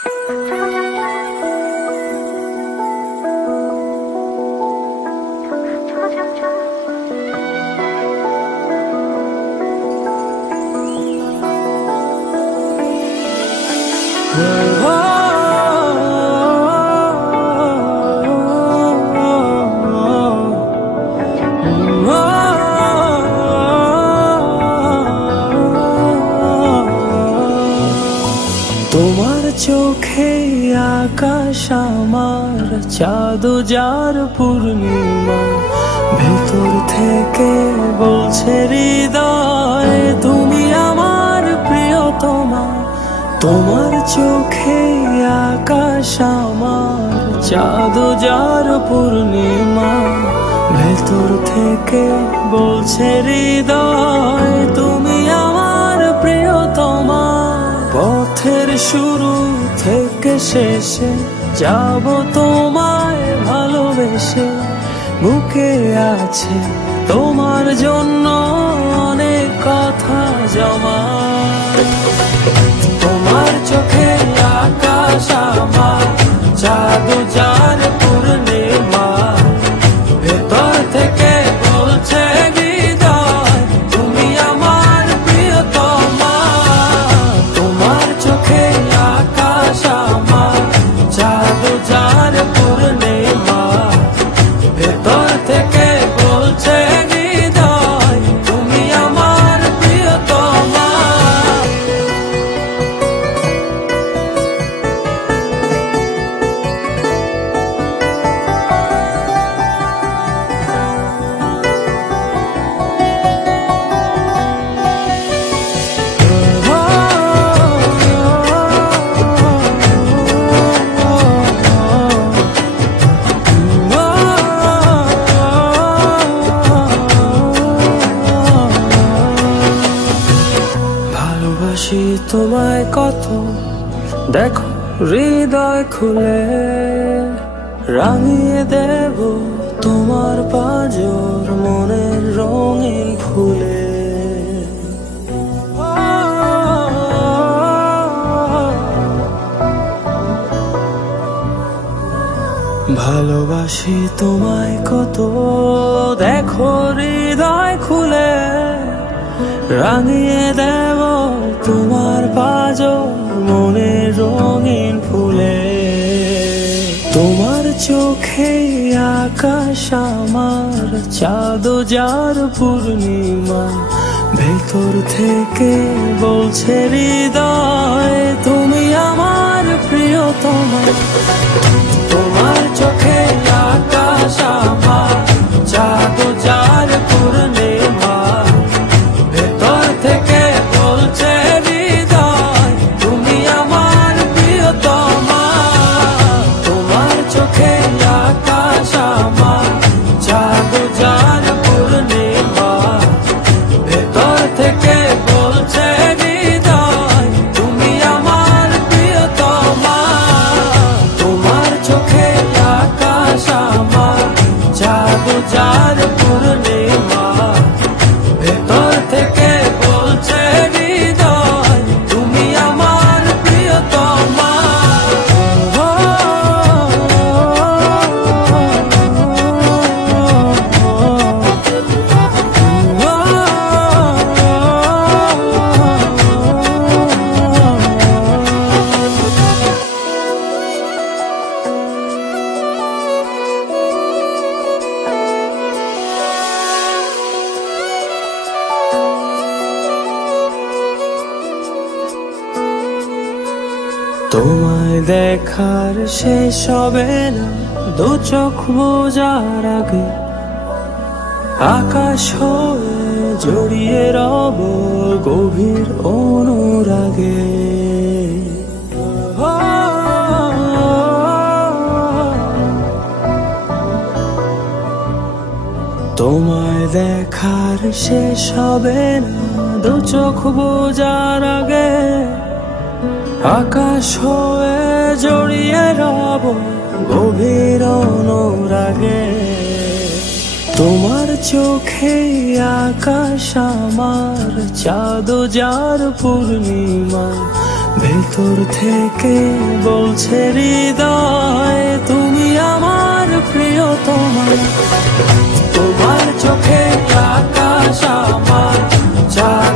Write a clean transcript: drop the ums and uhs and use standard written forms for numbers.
তোমার চোখে আকাশ আমার চাঁদ যার পূর্ণিমা, ভেতর থেকে বলছে হৃদয় তুমি আমার প্রিয়তমা। তোমার চোখে আকাশ আমার চাঁদ যার পূর্ণিমা, ভেতর থেকে বলছে হৃদয় তুমি আমার প্রিয়তমা। পথের শুরু থেকে শেষে যাব তোমায় ভালোবেসে, বুকে আছে তোমার জন্য অনেক কথা জমা। তোমার চোখে আকাশ আমার চাঁদ যার পূর্ণিমা, ভেতর থেকে বলছে হৃদয় তুমি আমার প্রিয়তমা। তোমার চোখে আকাশ আমার চাঁদ যার পূর্ণিমা, ভেতর থেকে বলছে হৃদয় তুমি আমার প্রিয়তমা। ভালোবাসি তোমায় কত, দেখো হৃদয় খুলে রাঙিয়ে দেব তোমার পাঁজর মনের রঙে ফুলে। ভালোবাসি তোমায় কত, দেখো হৃদয় খুলে রাঙিয়ে দেব তোমার পাঁজর মনের রঙিন ফুলে। তোমার চোখে আকাশ আমার চাঁদ যার পূর্ণিমা, ভেতর থেকে বলছে হৃদয় তুমি আমার প্রিয়তমা। তোমার চোখে আকাশ আমার চাঁদ যার পূর্ণিমা, ভেতর থেকে বলছে হৃদয় তুমি আমার প্রিয়তমা। তোমার চোখে আকাশ আমার চাঁদ যার পূর্ণিমা, ভেতর থেকে বলছে হৃদয় তুমি আমার প্রিয়তমা। তোমার চোখে আকাশ আমার চাঁদ যার পূর্ণিমা, ভেতর থেকে বলছে হৃদয় তুমি আমার প্রিয়তমা। তোমায় দেখার শেষ হবে না দু চোখ বোঝার আগে, আকাশ হয়ে জড়িয়ে রব গভীর অনুরাগে। তোমায় দেখার শেষ হবে না দু চোখ বোঝার আগে, আকাশ হয়ে জড়িয়ে রব গভীর অনুরাগে। তোমার চোখে আকাশ আমার চাঁদ যার পূর্ণিমা, ভেতর থেকে বলছে হৃদয় তুমি আমার প্রিয়তমা। তোমার চোখে আকাশ আমার চাঁদ।